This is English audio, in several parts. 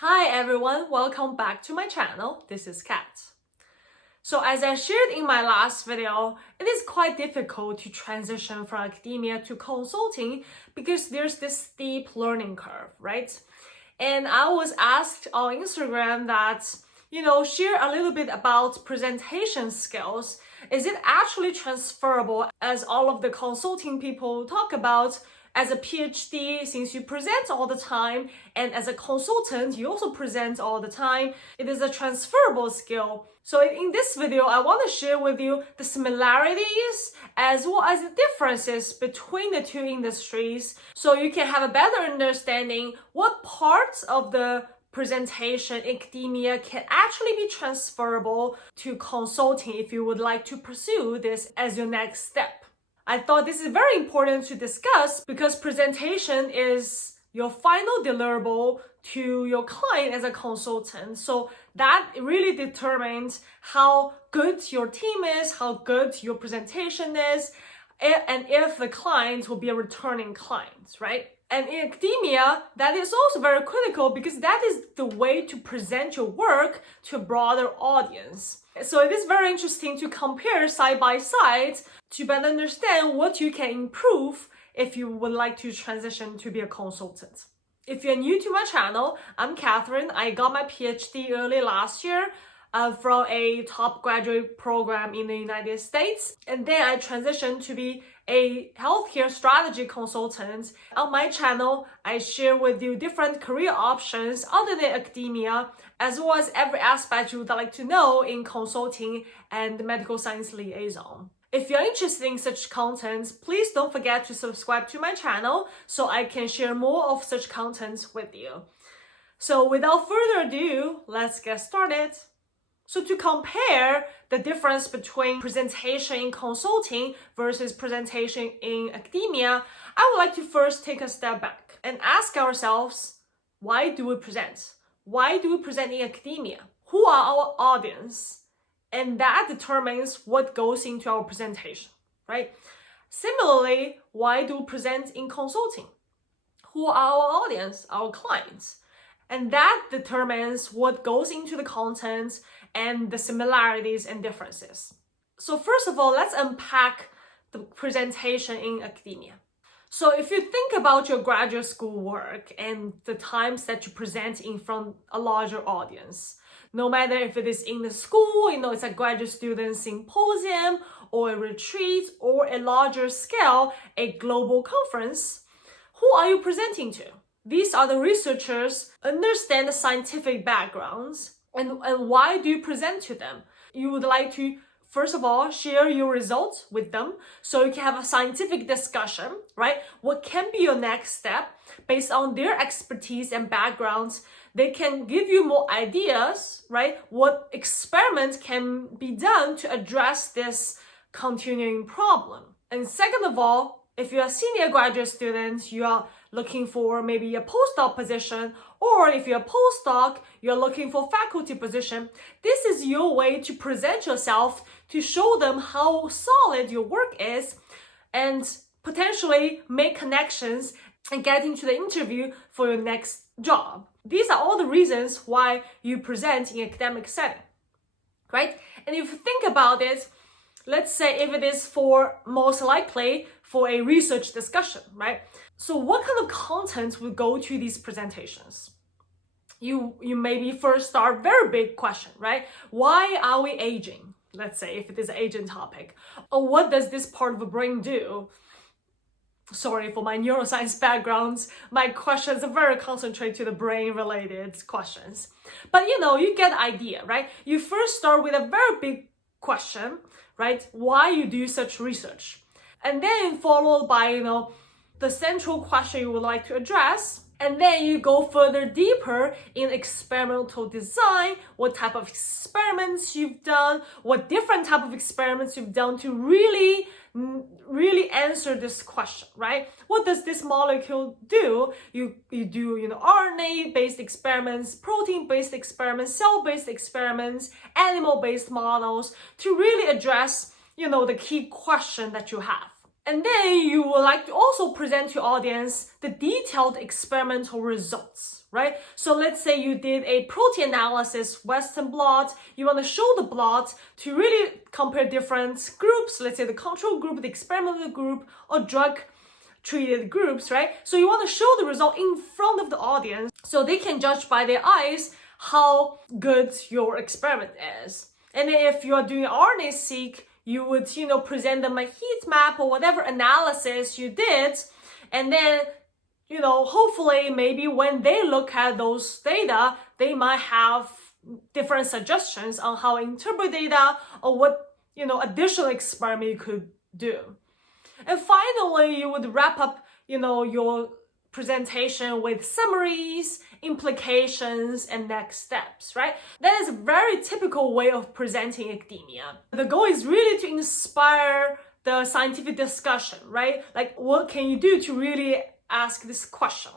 Hi everyone, welcome back to my channel. This is Kat. So as I shared in my last video, it is quite difficult to transition from academia to consulting because there's this steep learning curve, right? And I was asked on Instagram that, share a little bit about presentation skills. Is it actually transferable as all of the consulting people talk about? As a PhD, since you present all the time, and as a consultant, you also present all the time, it is a transferable skill. So in this video, I want to share with you the similarities as well as the differences between the two industries so you can have a better understanding what parts of the presentation in academia can actually be transferable to consulting if you would like to pursue this as your next step. I thought this is very important to discuss because presentation is your final deliverable to your client as a consultant. So that really determines how good your team is, how good your presentation is, and if the client will be a returning client, right? And in academia, that is also very critical because that is the way to present your work to a broader audience. So it is very interesting to compare side by side to better understand what you can improve if you would like to transition to be a consultant. If you're new to my channel, I'm Catherine. I got my PhD early last year from a top graduate program in the United States. And then I transitioned to be a healthcare strategy consultant. On my channel, I share with you different career options other than academia, as well as every aspect you would like to know in consulting and medical science liaison. If you're interested in such content, please don't forget to subscribe to my channel so I can share more of such content with you. So without further ado, let's get started. So to compare the difference between presentation in consulting versus presentation in academia, I would like to first take a step back and ask ourselves, why do we present? Why do we present in academia? Who are our audience? And that determines what goes into our presentation, right? Similarly, why do we present in consulting? Who are our audience, our clients? And that determines what goes into the content and the similarities and differences. So first of all, let's unpack the presentation in academia. So if you think about your graduate school work and the times that you present in front of a larger audience, no matter if it is in the school, it's a graduate student symposium or a retreat or a larger scale, a global conference, who are you presenting to? These are the researchers, understand the scientific backgrounds, and why do you present to them? You would like to, first of all, share your results with them so you can have a scientific discussion, right? What can be your next step based on their expertise and backgrounds? They can give you more ideas, right? What experiments can be done to address this continuing problem? And second of all, if you're a senior graduate student, you are looking for maybe a postdoc position, or if you're a postdoc, you're looking for faculty position. This is your way to present yourself, to show them how solid your work is, and potentially make connections and get into the interview for your next job. These are all the reasons why you present in academic setting, right? And if you think about it, let's say if it is for most likely for a research discussion, right? So what kind of content will go to these presentations? You maybe first start very big question, right? Why are we aging? Let's say if it is an aging topic. Or what does this part of the brain do? Sorry for my neuroscience backgrounds. My questions are very concentrated to the brain related questions. But you get the idea, right? You first start with a very big question, right? Why you do such research? And then followed by, the central question you would like to address. And then you go further deeper in experimental design, what type of experiments you've done, what different type of experiments you've done to really answer this question, right? What does this molecule do? You do, RNA-based experiments, protein-based experiments, cell-based experiments, animal-based models to really address, the key question that you have. And then you would like to also present to audience the detailed experimental results, right? So let's say you did a protein analysis Western blot. You want to show the blot to really compare different groups, let's say the control group, the experimental group, or drug treated groups, right? So you want to show the result in front of the audience so they can judge by their eyes how good your experiment is. And then if you're doing RNA-seq, you would, present them a heat map or whatever analysis you did. And then, hopefully maybe when they look at those data, they might have different suggestions on how to interpret data or what, additional experiment you could do. And finally, you would wrap up, your presentation with summaries, implications, and next steps, right? That is a very typical way of presenting academia. The goal is really to inspire the scientific discussion, right? Like, what can you do to really ask this question?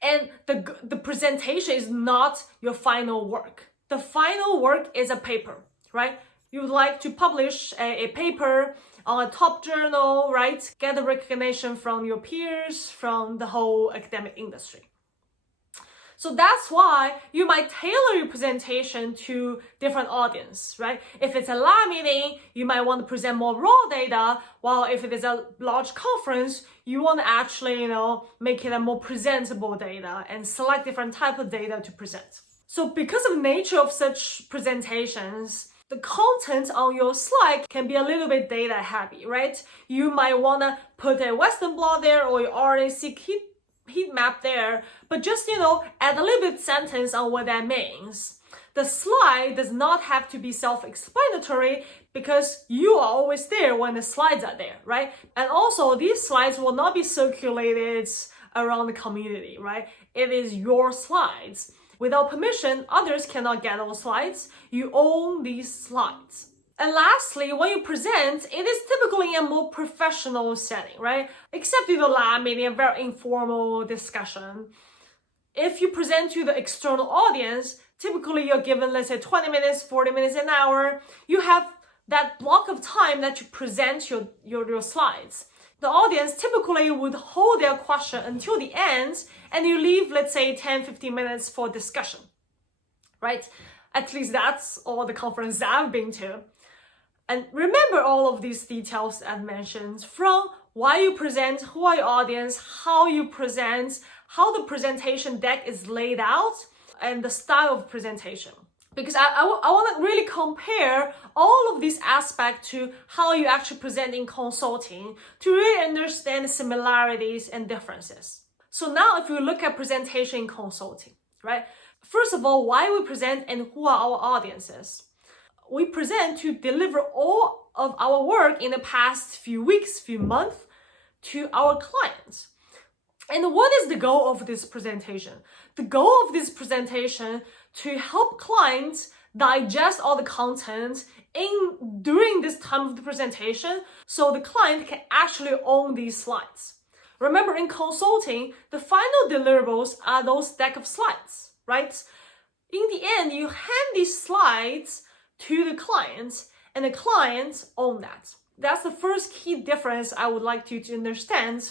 And the presentation is not your final work. The final work is a paper, right? You would like to publish a paper on a top journal, right? Get the recognition from your peers, from the whole academic industry. So that's why you might tailor your presentation to different audience, right? If it's a lab meeting, you might want to present more raw data, while if it is a large conference, you want to actually, make it a more presentable data and select different type of data to present. So because of the nature of such presentations, the content on your slide can be a little bit data heavy, right? You might want to put a Western blot there or your RNA-seq heat map there, but just, add a little bit sentence on what that means. The slide does not have to be self-explanatory because you are always there when the slides are there, right? And also, these slides will not be circulated around the community, right? It is your slides. Without permission, others cannot get those slides. You own these slides. And lastly, when you present, it is typically a more professional setting, right? Except in the lab meeting, a very informal discussion. If you present to the external audience, typically you're given, let's say, 20 minutes, 40 minutes, an hour. You have that block of time that you present your slides. The audience typically would hold their question until the end, and you leave, let's say, 10-15 minutes for discussion, right? At least that's all the conferences I've been to. And remember all of these details I've mentioned, from why you present, who are your audience, how you present, how the presentation deck is laid out, and the style of presentation. Because I want to really compare all of these aspects to how you actually present in consulting to really understand the similarities and differences. So now if we look at presentation in consulting, right? First of all, why we present and who are our audiences? We present to deliver all of our work in the past few weeks, few months to our clients. And what is the goal of this presentation? The goal of this presentation to help clients digest all the content during this time of the presentation, so the client can actually own these slides. Remember, in consulting, the final deliverables are those deck of slides, right? In the end, you hand these slides to the client, and the clients own that. That's the first key difference I would like you to understand.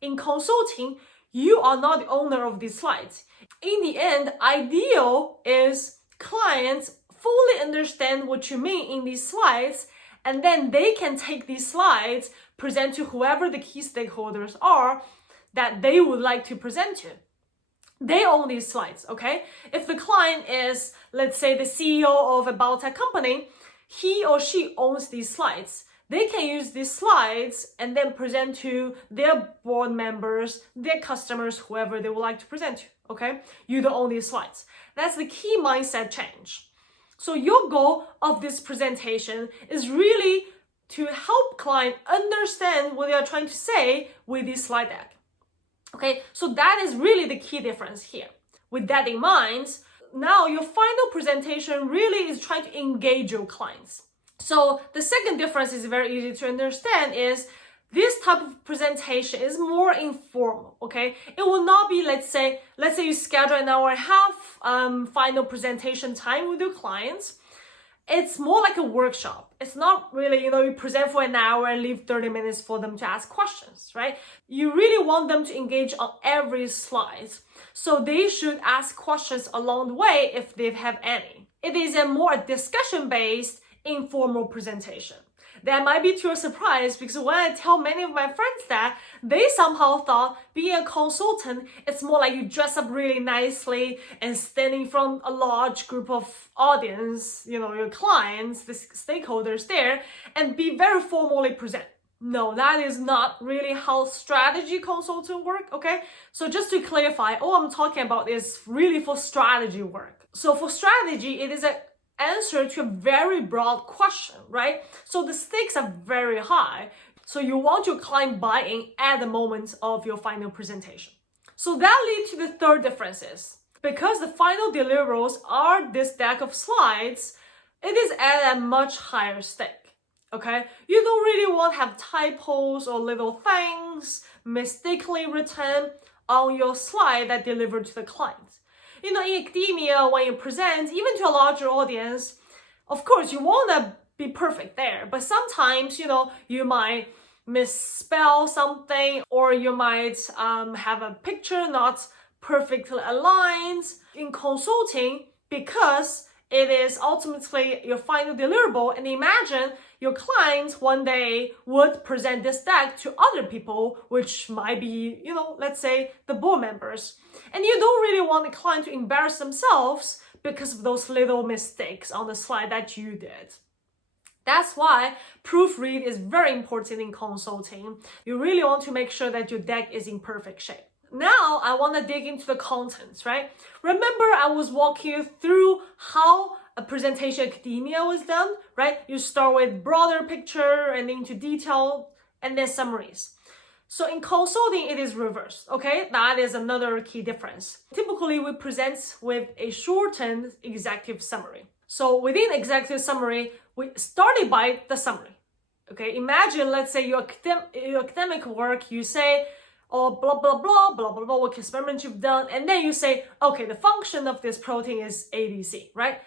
In consulting, you are not the owner of these slides. In the end, ideal is clients fully understand what you mean in these slides, and then they can take these slides, present to whoever the key stakeholders are that they would like to present to. They own these slides, okay? If the client is, let's say, the CEO of a biotech company, he or she owns these slides. They can use these slides and then present to their board members, their customers, whoever they would like to present to, okay? You don't own these slides. That's the key mindset change. So your goal of this presentation is really to help client understand what they are trying to say with this slide deck. Okay, so that is really the key difference here. With that in mind, now your final presentation really is trying to engage your clients. So the second difference is very easy to understand is this type of presentation is more informal, okay? It will not be, let's say you schedule an hour and a half final presentation time with your clients. it's more like a workshop. It's not really, you present for an hour and leave 30 minutes for them to ask questions, right? You really want them to engage on every slide. So they should ask questions along the way if they have any. It is a more discussion-based, informal presentation. That might be to your surprise, because when I tell many of my friends that, they somehow thought being a consultant, it's more like you dress up really nicely and standing in front of a large group of audience, your clients, the stakeholders there, and be very formally present. No, that is not really how strategy consultant work, okay? So just to clarify, all I'm talking about is really for strategy work. So for strategy, it is an answer to a very broad question, right? So the stakes are very high. So you want your client buy-in at the moment of your final presentation. So that leads to the third differences. Because the final deliverables are this deck of slides, it is at a much higher stake. Okay, you don't really want to have typos or little things mistakenly written on your slide that delivered to the client. In academia, when you present, even to a larger audience, of course, you want to be perfect there. But sometimes, you might misspell something, or you might have a picture not perfectly aligned. In consulting, because it is ultimately your final deliverable, and imagine your clients one day would present this deck to other people, which might be, let's say the board members. And you don't really want the client to embarrass themselves because of those little mistakes on the slide that you did. That's why proofread is very important in consulting. You really want to make sure that your deck is in perfect shape. Now I want to dig into the contents, right? Remember, I was walking you through how a presentation academia was done, right? You start with broader picture and into detail and then summaries. So in consulting, it is reversed, okay? That is another key difference. Typically, we present with a shortened executive summary. So within executive summary, we started by the summary, okay? Imagine, let's say your academic work, you say, or blah, blah, blah, blah, blah, blah, what experiment you've done. And then you say, okay, the function of this protein is ABC, right?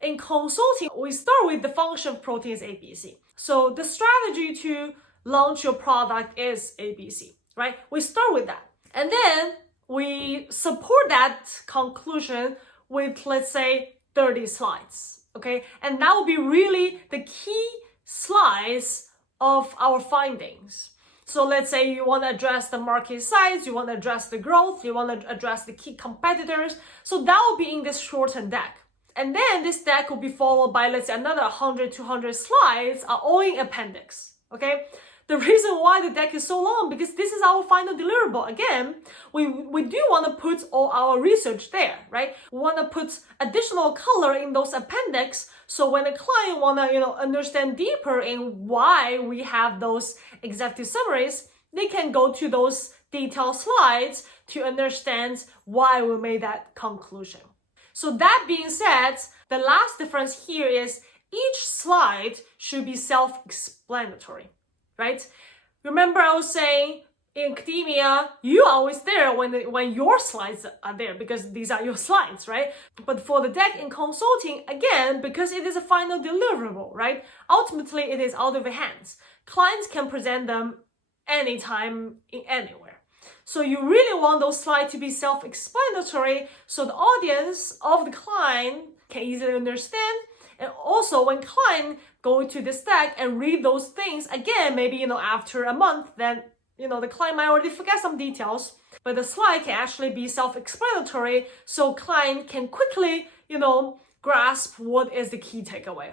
In consulting, we start with the function of protein is ABC. So the strategy to launch your product is ABC, right? We start with that. And then we support that conclusion with, let's say, 30 slides, okay? And that will be really the key slides of our findings. So let's say you want to address the market size, you want to address the growth, you want to address the key competitors. So that will be in this shortened deck. And then this deck will be followed by, let's say, another 100, 200 slides are all in appendix, okay? The reason why the deck is so long, because this is our final deliverable. Again, we do want to put all our research there, right? We want to put additional color in those appendix, so when the client want to, understand deeper in why we have those executive summaries, they can go to those detailed slides to understand why we made that conclusion. So that being said, the last difference here is each slide should be self-explanatory. Right? Remember, I was saying in academia, you're always there when your slides are there, because these are your slides, right? But for the deck in consulting, again, because it is a final deliverable, right? Ultimately, it is out of your hands. Clients can present them anytime, anywhere. So you really want those slides to be self-explanatory, so the audience of the client can easily understand. And also, when client go to this deck and read those things again, maybe, after a month, then, the client might already forget some details, but the slide can actually be self-explanatory, so client can quickly, grasp what is the key takeaway.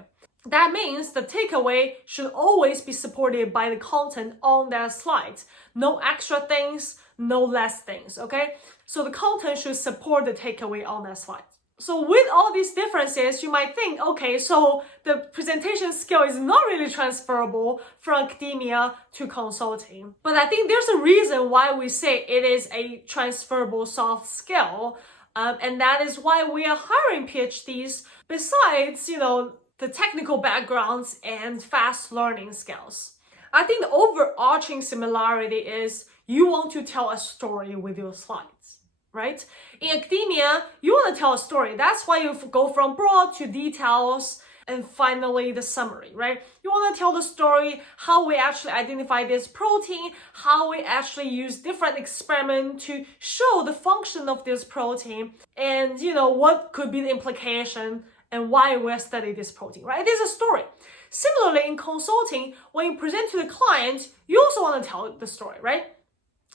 That means the takeaway should always be supported by the content on that slide. No extra things, no less things, okay? So the content should support the takeaway on that slide. So with all these differences, you might think, okay, so the presentation skill is not really transferable from academia to consulting. But I think there's a reason why we say it is a transferable soft skill. And that is why we are hiring PhDs besides, the technical backgrounds and fast learning skills. I think the overarching similarity is you want to tell a story with your slides, right? In academia, you want to tell a story. That's why you go from broad to details. and finally the summary, right? You want to tell the story, how we actually identify this protein, how we actually use different experiments to show the function of this protein, and what could be the implication and why we're studying this protein, right? It is a story. Similarly, in consulting, when you present to the client, you also want to tell the story, right?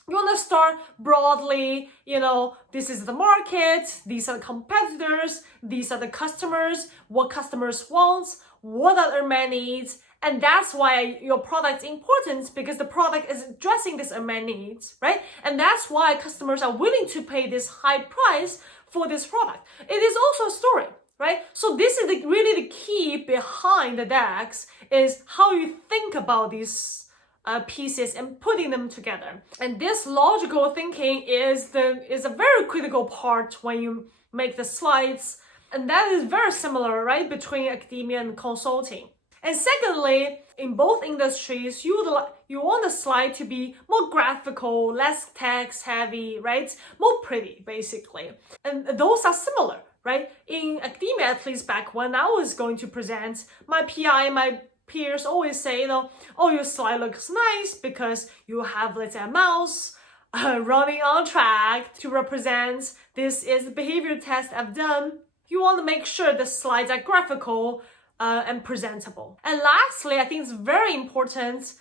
You want to start broadly, this is the market, these are the competitors, these are the customers, what customers want, what are their unmet needs, and that's why your product is important, because the product is addressing these unmet needs, right? And that's why customers are willing to pay this high price for this product. It is also a story, right? So this is really the key behind the decks, is how you think about these pieces and putting them together. And this logical thinking is a very critical part when you make the slides, and that is very similar, right, between academia and consulting. And secondly, in both industries, you want the slide to be more graphical, less text heavy, right, more pretty basically. And those are similar, right? In academia, at least back when I was going to present, my PI, my peers always say, oh, your slide looks nice because you have, let's say, a mouse running on track to represent this is the behavior test I've done. You want to make sure the slides are graphical and presentable. And lastly, I think it's very important,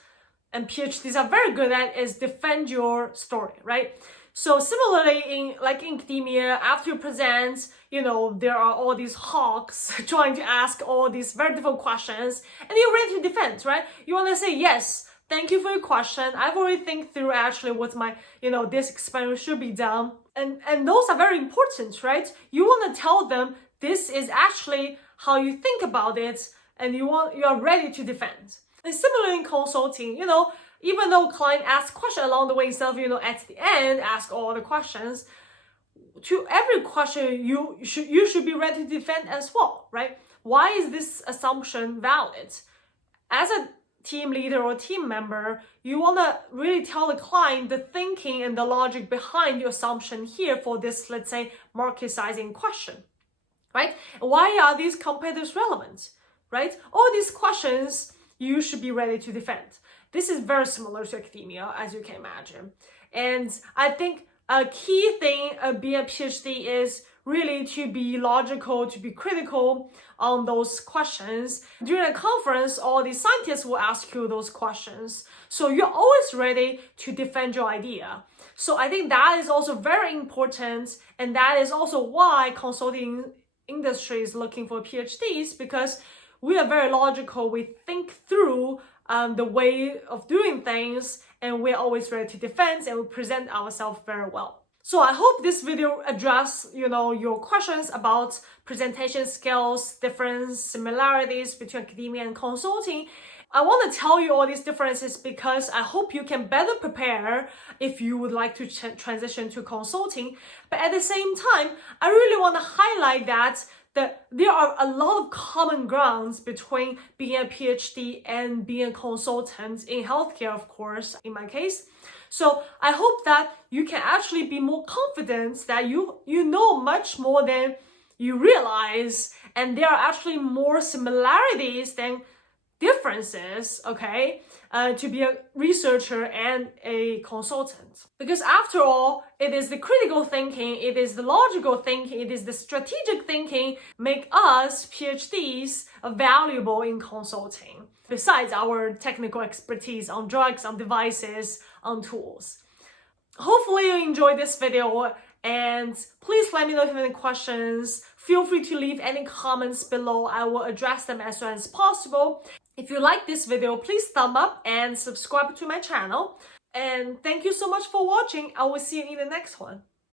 and PhDs are very good at, is defend your story, right? So similarly, in academia, after you present, there are all these hawks trying to ask all these very difficult questions, and you're ready to defend, right? You want to say, yes, thank you for your question. I've already think through actually what my, this experiment should be done. And those are very important, right? You want to tell them this is actually how you think about it, and you are ready to defend. And similarly in consulting, even though client asks questions along the way, instead of, at the end, ask all the questions, to every question, you should be ready to defend as well, right? Why is this assumption valid? As a team leader or team member, you want to really tell the client the thinking and the logic behind your assumption here for this, let's say, market sizing question, right? Why are these competitors relevant, right? All these questions you should be ready to defend. This is very similar to academia, as you can imagine. And I think a key thing of being a PhD is really to be logical, to be critical on those questions. During a conference, all the scientists will ask you those questions. So you're always ready to defend your idea. So I think that is also very important. And that is also why consulting industry is looking for PhDs, because we are very logical. We think through the way of doing things, and we're always ready to defend, and we present ourselves very well. So I hope this video addressed, your questions about presentation skills, different similarities between academia and consulting. I want to tell you all these differences because I hope you can better prepare if you would like to transition to consulting. But at the same time, I really want to highlight that there are a lot of common grounds between being a PhD and being a consultant in healthcare, of course, in my case. So I hope that you can actually be more confident that you know much more than you realize, and there are actually more similarities than differences, okay, to be a researcher and a consultant. Because after all, it is the critical thinking, it is the logical thinking, it is the strategic thinking make us PhDs valuable in consulting, besides our technical expertise on drugs, on devices, on tools. Hopefully you enjoyed this video, and please let me know if you have any questions. Feel free to leave any comments below. I will address them as soon as possible. If you like this video, please thumb up and subscribe to my channel. And thank you so much for watching. I will see you in the next one.